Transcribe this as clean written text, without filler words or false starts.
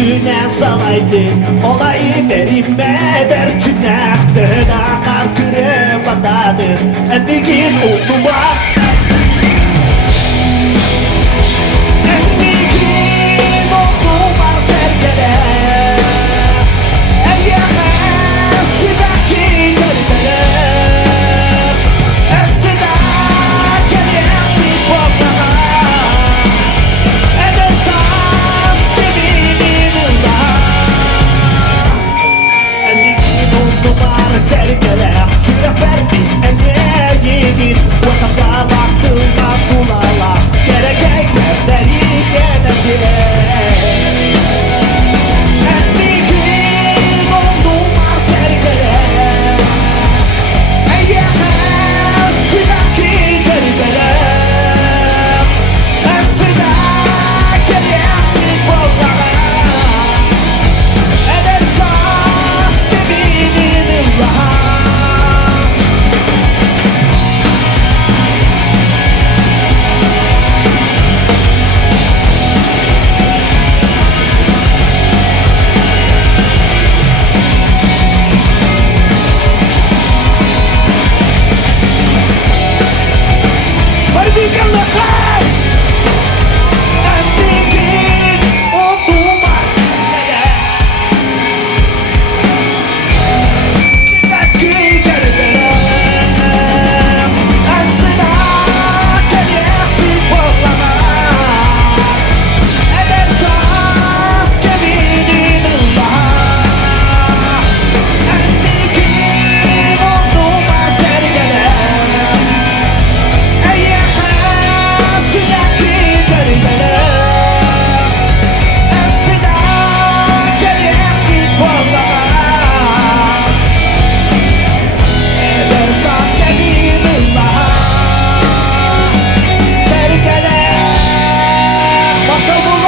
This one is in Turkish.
Düğüne salaydın olayı verime derçine Döna kalkırı batadır Endigin oğluma Endigin oğluma sergele Eyyeme sübeki görmele Esida gelip bir boklama Edersaz geminin ıllaha Endigin oğluma sergele Süre verdi emeğinin Vatandaşlıktın kapılarla Gereken yerleri gelecek Endigin oğluma sergele Eyyeme sübeki görmele Esida gelip bir boklama Edersaz geminin ıllaha Perdikan leher Endigin oğluma sergele Sübeki görmele Esida gelip bir boklama Edersaz geminin ıllaha Endigin oğluma sergele Eyyeme sürekli görmele Esida gelip bir bollama Edersaz geminin ıllaha Sergele Bakalım